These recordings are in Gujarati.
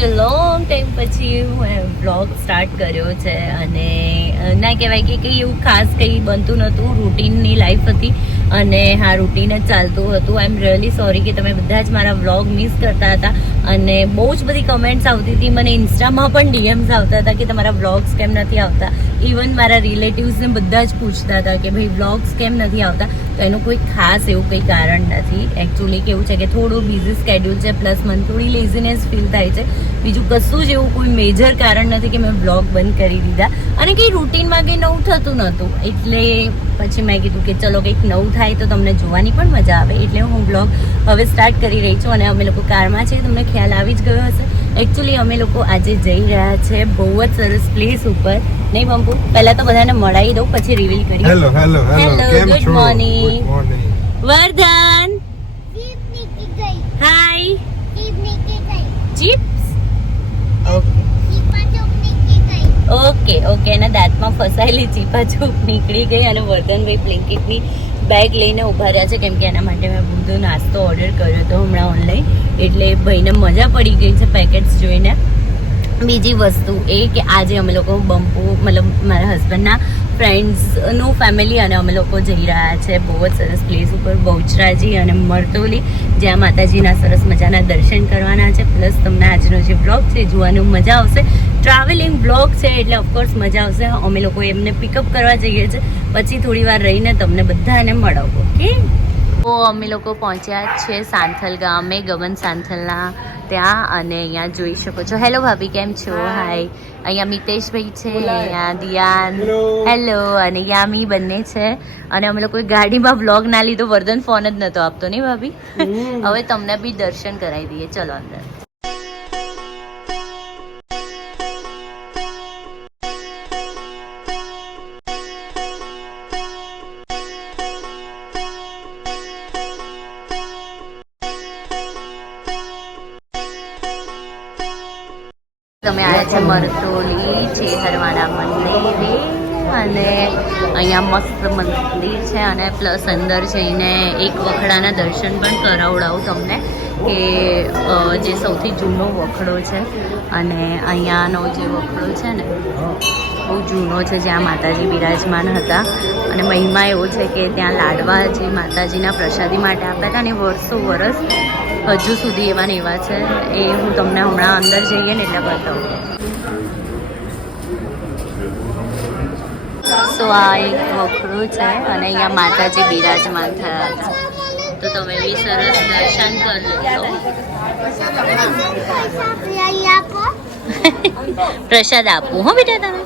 આફ્ટર લોંગ ટાઈમ પછી હું વ્લોગ સ્ટાર્ટ કર્યો છે અને ના કહેવાય કે કંઈ એવું ખાસ કંઈ બનતું નહોતું, રૂટીનની લાઈફ હતી અને હા રૂટીન જ ચાલતું હતું. આઈ એમ રિયલી સોરી કે તમે બધા જ મારા વ્લોગ મિસ કરતા હતા અને બહુ જ બધી કમેન્ટ્સ આવતી હતી. મને ઇન્સ્ટામાં પણ ડીએમ્સ આવતા હતા કે તમારા વ્લોગ્સ કેમ નથી આવતા. ઇવન મારા રિલેટિવ્સને બધા જ પૂછતા હતા કે ભાઈ વ્લોગ્સ કેમ નથી આવતા. તો એનું કોઈ ખાસ એવું કંઈ કારણ નથી. એકચ્યુઅલી કેવું છે કે થોડું બિઝી સ્કેડ્યુલ છે, પ્લસ મને થોડી લેઝીનેસ ફીલ થાય છે. બીજું કશું જ એવું કોઈ મેજર કારણ નથી કે મેં વ્લોગ બંધ કરી દીધા અને કંઈ રૂટીનમાં કંઈ નવું થતું નહોતું. એટલે પછી મેં કીધું કે ચલો કંઈક નવું થાય તો તમને જોવાની પણ મજા આવે. એટલે હું વ્લોગ હવે સ્ટાર્ટ કરી રહી છું અને અમે લોકો કારમાં છે, તમને ખ્યાલ આવી જ ગયો હશે. એકચ્યુઅલી અમે લોકો આજે જઈ રહ્યા છે બહુ જ સરસ પ્લેસ ઉપર. નહીં બંપુ, પહેલા તો બધાને મળાવી દઉં પછી રિવીલ કરી. હેલો હેલો હેલો, કેમ છો? Good morning. Good morning. Vardhan hi. Chips okay okay. એના દાંતમાં ફસાયેલી ચીપાચૂપ નીકળી ગઈ અને વર્ધનભાઈ બ્લિંકિટની બેગ લઈને ઊભા રહ્યા છે કેમ કે એના માટે મેં બધો નાસ્તો ઓર્ડર કર્યો હતો હમણાં ઓનલાઈન. એટલે ભાઈને મજા પડી ગઈ છે પેકેટ્સ જોઈને. બીજી વસ્તુ એ કે આજે અમે લોકો બંપુ મતલબ મારા હસબન્ડના ફ્રેન્ડ્સનું ફેમિલી અને અમે લોકો જઈ રહ્યા છે બહુ જ સરસ પ્લેસ ઉપર, બહુચરાજી અને મરતોલી, જ્યાં માતાજીના સરસ મજાના દર્શન કરવાના છે. પ્લસ તમને આજનો જે બ્લોગ છે જોવાનું મજા આવશે. ટ્રાવેલિંગ બ્લોગ છે એટલે ઓફકોર્સ મજા આવશે. અમે લોકો એમને પિકઅપ કરવા જઈએ છીએ, પછી થોડી વાર રહીને તમને બધાને મળાવો. ઓકે, તો અમે લોકો પહોંચ્યા છે સાંથલ ગામે, ગગન સાંથલના ત્યાં. અને અહીંયા જોઈ શકો છો. હેલો ભાભી, કેમ છો? હાય. અહીંયા મિતેશભાઈ છે, અહીંયા દિયાન, હેલો, અને યામી બંને છે. અને અમે લોકો ગાડીમાં વ્લોગ ના લીધો, વર્ધન ફોન જ નતો આપતો નહીં ભાભી. હવે તમને બી દર્શન કરાવી દઈએ. ચલો અંદર. તમે આવ્યા છે મરતોલી ચેહરવાના મંદિરે અને અહીંયા મસ્ત મંદિર છે અને પ્લસ અંદર જઈને એક વખડાના દર્શન પણ કરાવડાવું તમને કે જે સૌથી જૂનો વખડો છે. અને અહીંયાનો જે વખડો છે ને બહુ જૂનો છે, જ્યાં માતાજી બિરાજમાન હતા. અને મહિમા એવો છે કે ત્યાં લાડવા જે માતાજીના પ્રસાદી માટે આપ્યા હતા ને વર્ષો વર્ષ હજુ સુધી એવા ને એવા છે. એ હું તમને હમણાં અંદર જઈએ ને એટલે બતાવું. સો આ એક વખડું છે અને અહીંયા માતાજી બિરાજમાન થયા હતા. તો તમે બી સરસ દર્શન કરી લો. પ્રસાદ આપું હો બેટા તમે.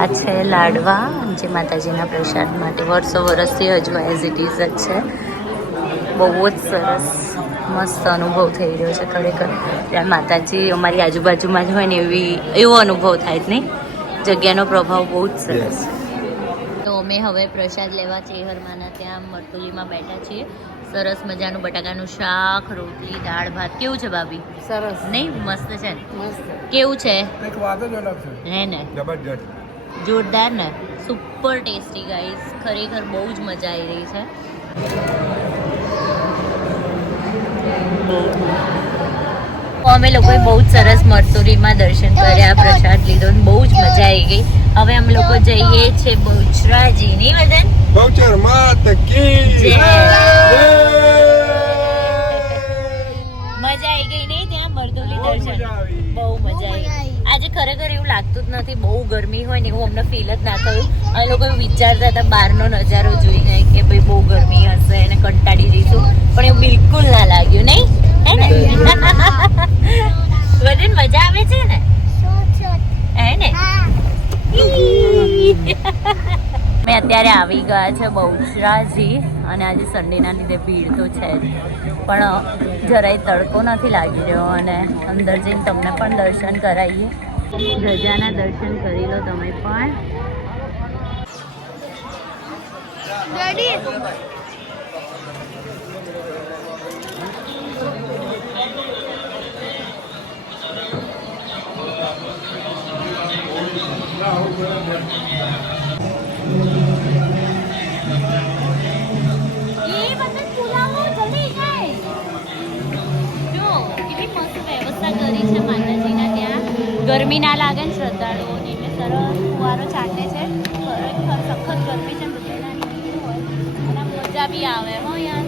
આ છે લાડવા જે માતાજીના પ્રસાદ માટે વર્ષો વર્ષથી હજુ એઝ ઇટ ઇઝ જ છે. બહુ જ સરસ મસ્ત અનુભવ થઈ રહ્યો છે ખરેખર. ત્યાં માતાજી અમારી આજુબાજુમાં જ હોય ને એવો અનુભવ થાય જ નહીં. જગ્યાનો પ્રભાવ બહુ જ સરસ. તો અમે હવે પ્રસાદ લેવા ચેહરમાના ત્યાં મરતોલીમાં બેઠા છીએ. સરસ મજાનું બટાકાનું શાક, રોટલી, દાળ ભાત. કેવું છે ભાભી? સરસ નહીં? મસ્ત છે ને? મસ્ત. કેવું છે? હે ને? જબરજસ્ત, જોરદાર ને? Super tasty guys. ખરેખર બહુ જ મજા આવી રહી છે. અમે લોકોએ બહુ જ સરસ મરસુરીમાં દર્શન કર્યા, પ્રસાદ લીધો, બહુ જ મજા આવી ગઈ. હવે અમે લોકો જઈએ છે બહુચરાજી, નહીં વદન? બહુચર માત કી જય. જય. મજા આવી ગઈ નહીં ત્યાં મરદોલી દર્શન? મજા આવી. બહુ મજા આવી. આજે ખરેખર એવું લાગતું જ નથી બહુ ગરમી હોય ને, એવું અમને ફીલ જ ના થયું. અમે લોકો બધા હતા બહારનો નજારો જોઈને કે ભાઈ બહુ ગરમી હશે અને કંટાળી જઈશું, પણ એવું બિલકુલ ના લાગ્યું, નહીં? હે ને? વદન મજા આવે છે ને? હે ને? મેં અત્યારે આવી ગયા છે બહુચરાજી, અને આજે સન્ડેના લીધે ભીડ તો છે જ, પણ જરાય તડકો નથી લાગી રહ્યો. અને અંદર જઈને તમને પણ દર્શન કરાવીએ. ધજાના દર્શન કરી લો તમે પણ. ગરમી ના લાગે ને શ્રદ્ધાળુઓને, એટલે સરસ ફુવારો ચાલે છે. ખરેખર સખત ગરમી છે, બધાના નીકળી હોય અને મજા બી આવે હો યાર.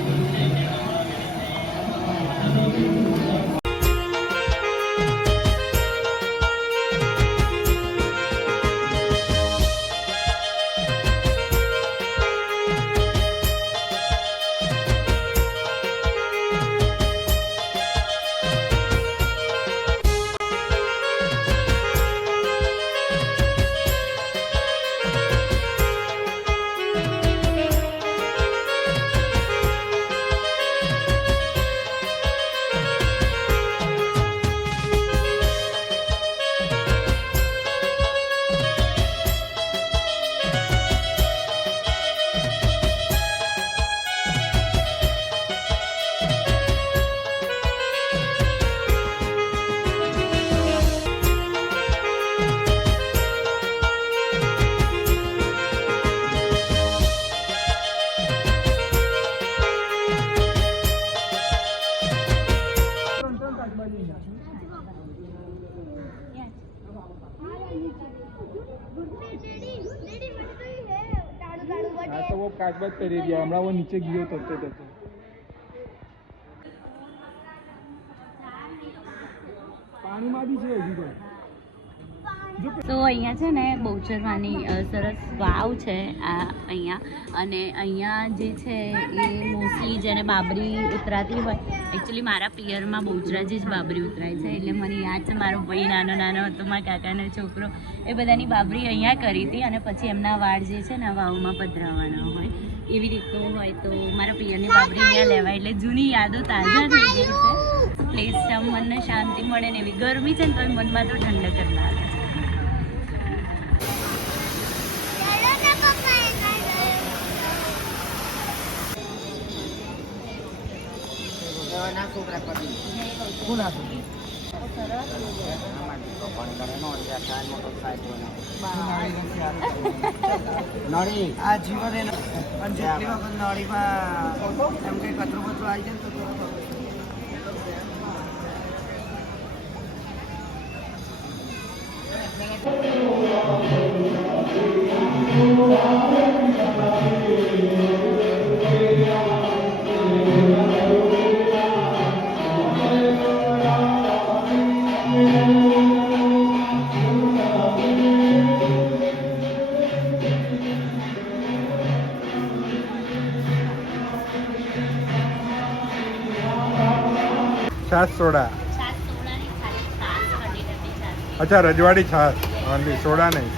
हाँ तो वो कागज કરી दिया हमारा, वो नीचे गियो तब तक પાણીમાં બી છે હજી તો. તો અહીંયા છે ને બહુચરવાની સરસ વાવ છે આ અહીંયા, અને અહીંયા જે છે એ મોસ્ટલી જેને બાબરી ઉતરાતી હોય, એકચ્યુઅલી મારા પિયરમાં બહુચરાજી જ બાબરી ઉતરાય છે, એટલે મને યાદ છે મારો ભાઈ નાનો નાનો હતો, મારા કાકાનો છોકરો, એ બધાની બાબરી અહીંયા કરી હતી, અને પછી એમના વાળ જે છે ને વાવમાં પધરાવાના હોય, એવી રીતનું હોય. તો મારા પિયરની બાબરી અહીંયા લેવાય, એટલે જૂની યાદો તાજા થઈ ગઈ છે. પ્લેસ છે, મનને શાંતિ મળે ને એવી. ગરમી છે ને તો મનમાં તો ઠંડક જ લાગે છે. નળી આ જીવન એ પણ જેટલી વખત નળીમાં એમ કંઈ કચરો કચરો આવી જાય તો છાસ સોડા. अच्छा रजवाड़ी छाछ ओनली, सोडा नहीं.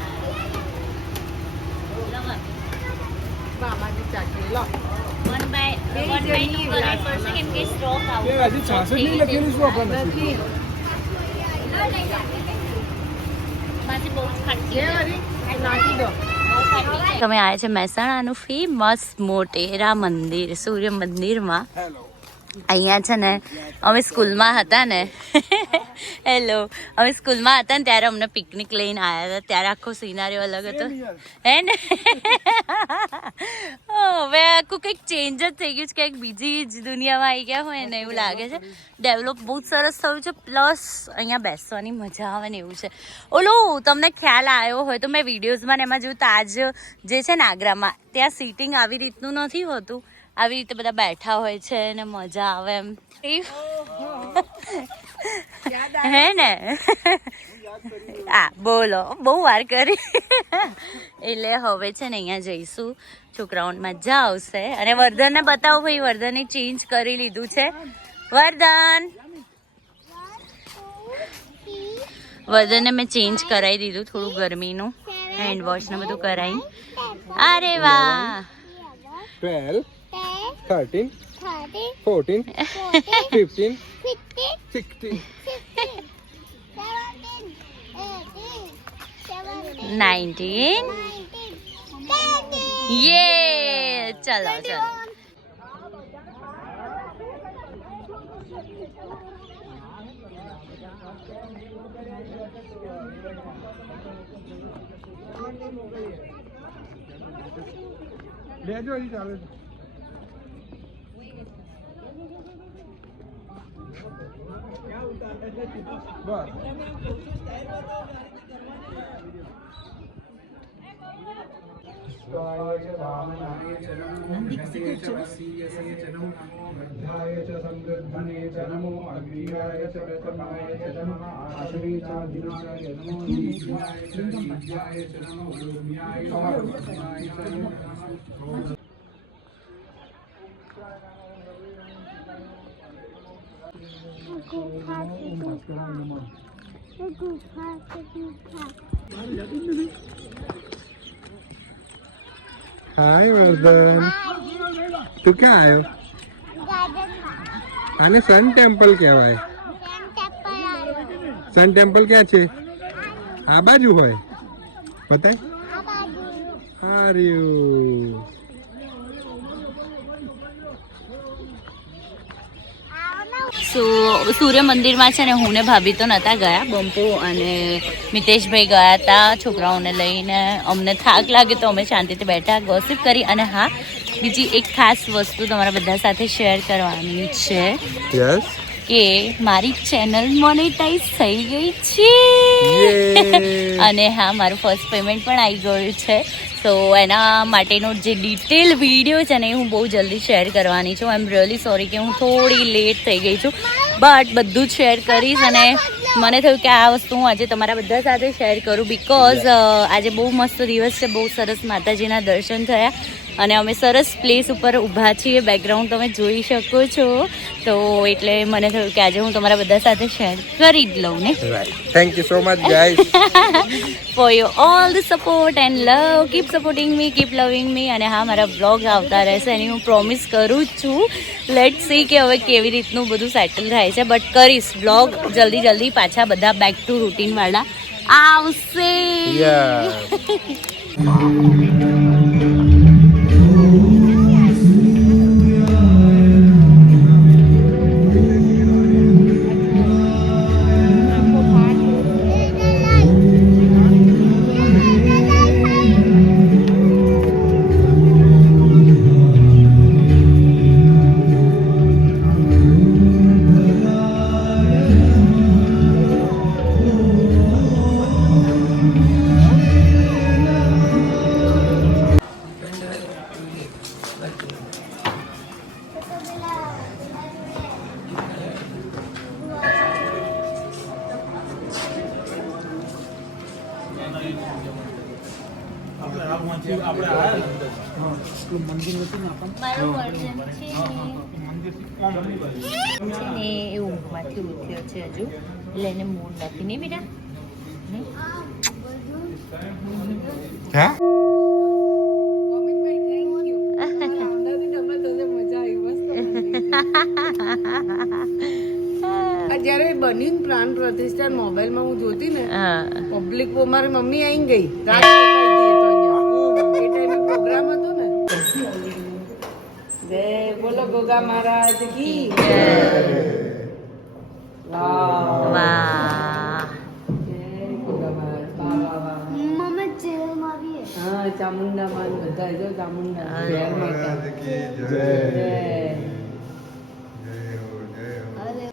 તમે આવ્યા છે મહેસાણાનું ફેમસ મોટેરા મંદિર, સૂર્ય મંદિરમાં. હેલો. અહીંયા છે ને અમે સ્કૂલમાં હતા ને હેલો અમે સ્કૂલમાં હતા ને ત્યારે અમને પિકનિક લઈને આવ્યા હતા ત્યારે આખો સિનારીઓ અલગ હતો હે ને હવે આખું કંઈક ચેન્જ જ થઈ ગયું છે કંઈક બીજી જ દુનિયામાં આવી ગયા હોય ને એવું લાગે છે ડેવલપ બહુ જ સરસ થયું છે પ્લસ અહીંયા બેસવાની મજા આવે ને એવું છે ઓલું તમને ખ્યાલ આવ્યો હોય તો મેં વિડીયોઝમાં ને એમાં જોયું તાજ જે છે ને આગ્રામાં ત્યાં સીટિંગ આવી રીતનું નથી હોતું આવી રીતે બધા બેઠા હોય છે ને મજા આવે એમ હે ને બોલો બહુ વાર કરી એટલે હવે છે ને અહીંયા જઈશું છોકરાઓને મજા આવશે અને વર્ધનને બતાવો ભાઈ વર્ધને ચેન્જ કરી લીધું છે વર્ધનને મેં ચેન્જ કરાવી દીધું થોડું ગરમીનું હેન્ડ વોશ ને બધું કરાવી અરે વાહ 12 13 14 15 16 19 યે ચલો ચલો લેજો હજી ચાલે છે બસ હાય વર્ધન તું ક્યાં આવ્યો આને સન ટેમ્પલ કહેવાય સન ટેમ્પલ ક્યાં છે આ બાજુ હોય બતાય આ રહ્યું સૂર્ય મંદિરમાં છે ને હું ને ભાભી તો નહોતા ગયા બંપુ અને મિતેશભાઈ ગયા હતા છોકરાઓને લઈને અમને થાક લાગે તો અમે શાંતિથી બેઠા ગોસિપ કરી અને હા બીજી એક ખાસ વસ્તુ તમારા બધા સાથે શેર કરવાની છે યસ કે મારી ચેનલ મોનેટાઈઝ થઈ ગઈ છે અને હા મારું ફર્સ્ટ પેમેન્ટ પણ આવી ગયું છે તો એના માટેનો જે ડિટેલ વિડીયો છે ને એ હું બહુ જલ્દી શેર કરવાની છું આઈ એમ રિયલી સોરી કે હું થોડી લેટ થઈ ગઈ છું બટ બધું જ શેર કરીશ અને મને થયું કે આ વસ્તુ હું આજે તમારા બધા સાથે શેર કરું બિકોઝ આજે બહુ મસ્ત દિવસ છે બહુ સરસ માતાજીના દર્શન થયા અને અમે સરસ પ્લેસ ઉપર ઊભા છીએ બેકગ્રાઉન્ડ તમે જોઈ શકો છો તો એટલે મને થયું કે આજે હું તમારા બધા સાથે શેર કરી જ લઉં ને thank you so much guys for your all the support and love keep supporting me keep loving me અને હા મારા બ્લોગ આવતા રહેશે એની હું પ્રોમિસ કરું જ છું લેટ સી કે હવે કેવી રીતનું બધું સેટલ થાય છે બટ કરીશ બ્લોગ જલ્દી પાછા બધા બેક ટુ રૂટીન વાળા આવશે મારું વર્જન છે ને એ ઊંઘમાંથી ઉઠ્યો છે હજુ એટલે એને મૂડ નથી નહીં બેટા હા જયારે બન્યું પ્રાણ પ્રતિષ્ઠા મોબાઈલમાં હું જોતી ને પબ્લિક મારી મમ્મી આવી ગઈ રાત પ્રોગ્રામ હતો ને જય બોલો ગોગા મહારાજ કી વાહ વાહ જય ગોગા મહારાજ વાહ વાહ વાહ હા ચામુંડા માન બધા જો ચામુંડા જય માતા મહારાજ કી જય. જય જય હો, જય હો.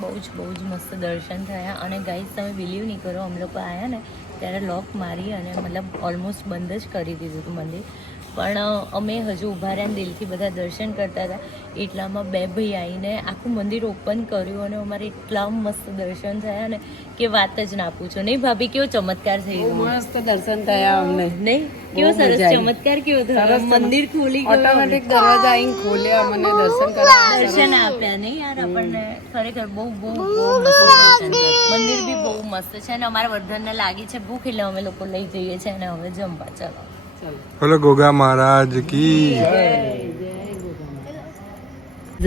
બહુ જ મસ્ત દર્શન થયા અને ગાઈઝ તમે બિલીવ નહીં કરો અમે લોકો આવ્યા ને ત્યારે લોક મારી અને મતલબ ઓલમોસ્ટ બંધ જ કરી દીધું હતું મંદિર પણ અમે હજુ ઊભા રહ્યા ને દિલથી બધા દર્શન કરતા હતા એટલામાં બે ભાઈ આવીને આખું મંદિર ઓપન કર્યું અને અમારે એટલા મસ્ત દર્શન થયા ને કે વાત જ ના પૂછો નહીં ભાભી કેવો ચમત્કાર થઈ બહુ ગયો મસ્ત દર્શન થયા અમને નહીં કેવો બહુ સરસ મજા આવી. ચમત્કાર કેવો થયો સરસ મંદિર ખુલી ગયું ઓટોમેટિક દરવાજા અહીં ખોલ્યા મને દર્શન કરાવ્યા દર્શન આપ્યા નહીં યાર આપણને ખરેખર બહુ મસ્ત દર્શન થયા. મંદિર બી બહુ મસ્ત છે અને અમારા વર્ધનને લાગી છે ભૂખ એટલે અમે લોકો લઈ જઈએ છીએ અને હવે જમવા ચાલો ચાલો બોલો ગોગા મહારાજ કી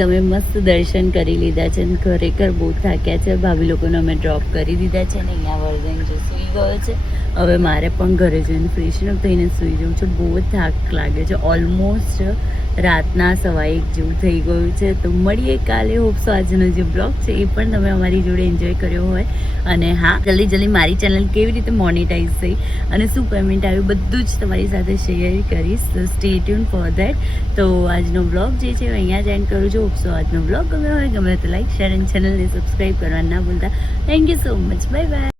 અમે મસ્ત દર્શન કરી લીધા છે અને ખરેખર બહુ થાક્યા છે ભાભી લોકોને અમે ડ્રોપ કરી દીધા છે ને અહીંયા વર્ધન જે સૂઈ ગયો છે હવે મારે પણ ઘરે જઈને ફ્રેશન થઈને સૂઈ જવું છે બહુ જ થાક લાગે છે ઓલમોસ્ટ રાતના 1:15 જેવું થઈ ગયું છે તો મળીએ કાલે હોપસો આજનો જે બ્લોગ છે એ પણ તમે અમારી જોડે એન્જોય કર્યો હોય અને હા જલ્દી મારી ચેનલ કેવી રીતે મોનેટાઈઝ થઈ અને શું પેમેન્ટ આવ્યું બધું જ તમારી સાથે શેર કરીશ તો સ્ટે ટ્યુન ફોર ધેટ તો આજનો બ્લોગ જે છે હું અહીંયા જ એન્ડ કરું છું હોપસો આજનો બ્લોગ ગમે હોય ગમે તો લાઈક શેર અને ચેનલને સબસ્ક્રાઈબ કરવા ના ભૂલતા thank you so much bye bye